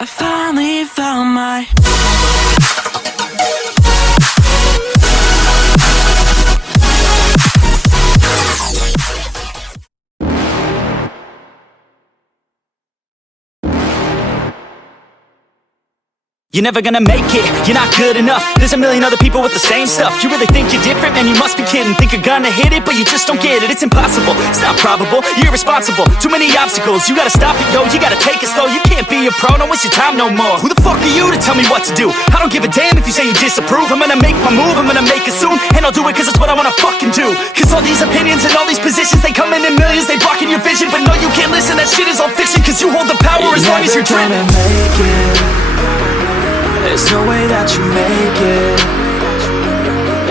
I finally found my You're never gonna make it, you're not good enough. There's a million other people with the same stuff. You really think you're different? Man, you must be kidding. Think you're gonna hit it, but you just don't get it. It's impossible, it's not probable, you're irresponsible. Too many obstacles, you gotta stop it, yo. You gotta take it slow, you can't be a pro. Don't waste your time no more. Who the fuck are you to tell me what to do? I don't give a damn if you say you disapprove. I'm gonna make my move, I'm gonna make it soon. And I'll do it cause it's what I wanna fucking do. Cause all these opinions and all these positions, they come in millions, they blocking your vision. But no, you can't listen, that shit is all fiction. Cause you hold the power as long as you're dreaming. Make it. There's no way that you make it.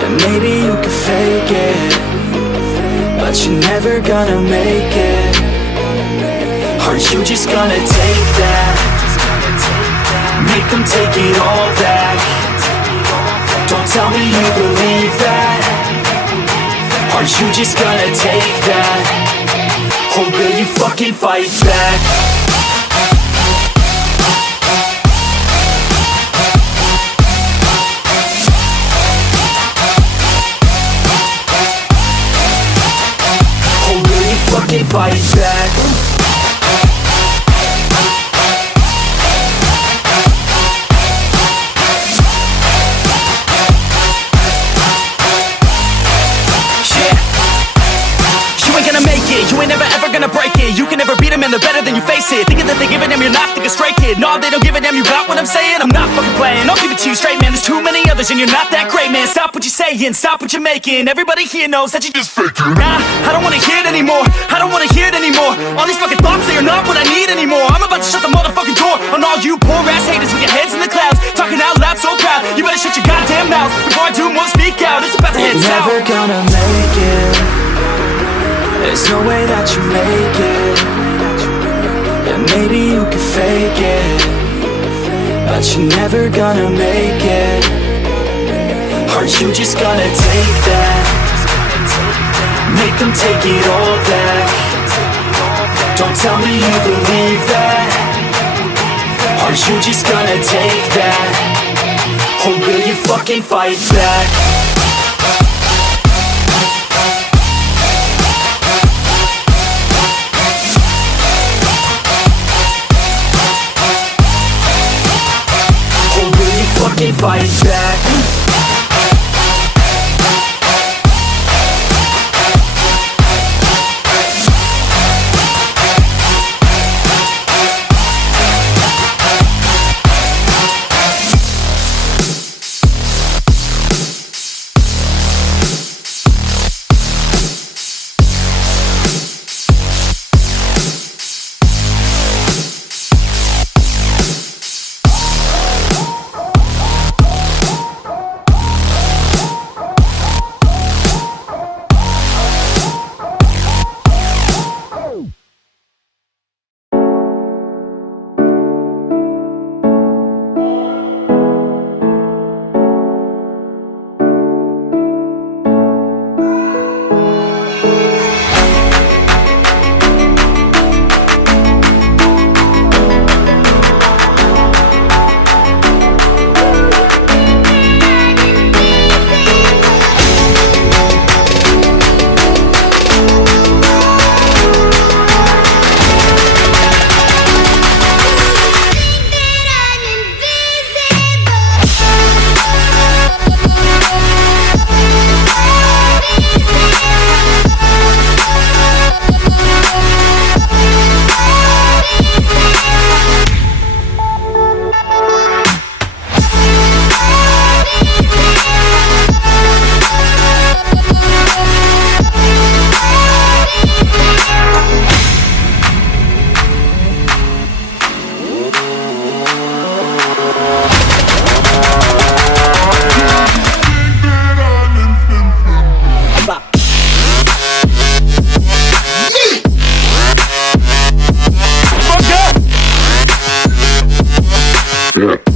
And maybe you can fake it, but you're never gonna make it. Are you just gonna take that? Make them take it all back. Don't tell me you believe that. Are you just gonna take that? Or will you fucking fight back? Fucking fight back. You ain't gonna make it, you ain't never ever gonna break it. You can never beat them and they're better than you face it. Thinking that they give a damn, you're not thinking straight, kid. No, they don't give a damn, you got what I'm saying? I'm not fucking playing, I'll give it to you straight, man. There's too many others and you're not that great, man. Stop what you're saying, stop what you're making. Everybody here knows that you just faking. Nah, I don't wanna hear it anymore, I don't wanna hear it anymore. All these fucking thoughts, they are not what I need anymore. I'm about to shut the motherfucking door on all you poor ass haters with your heads in the clouds, talking out loud so proud. You better shut your goddamn mouth before I do more speak out. It's about to head south. You're never gonna make it. There's no way that you make it. And maybe you can fake it, but you're never gonna make it. Are you just gonna take that? Make them take it all back. Don't tell me you believe that. Are you just gonna take that? Or will you fucking fight back? Fucking fight back. Yeah.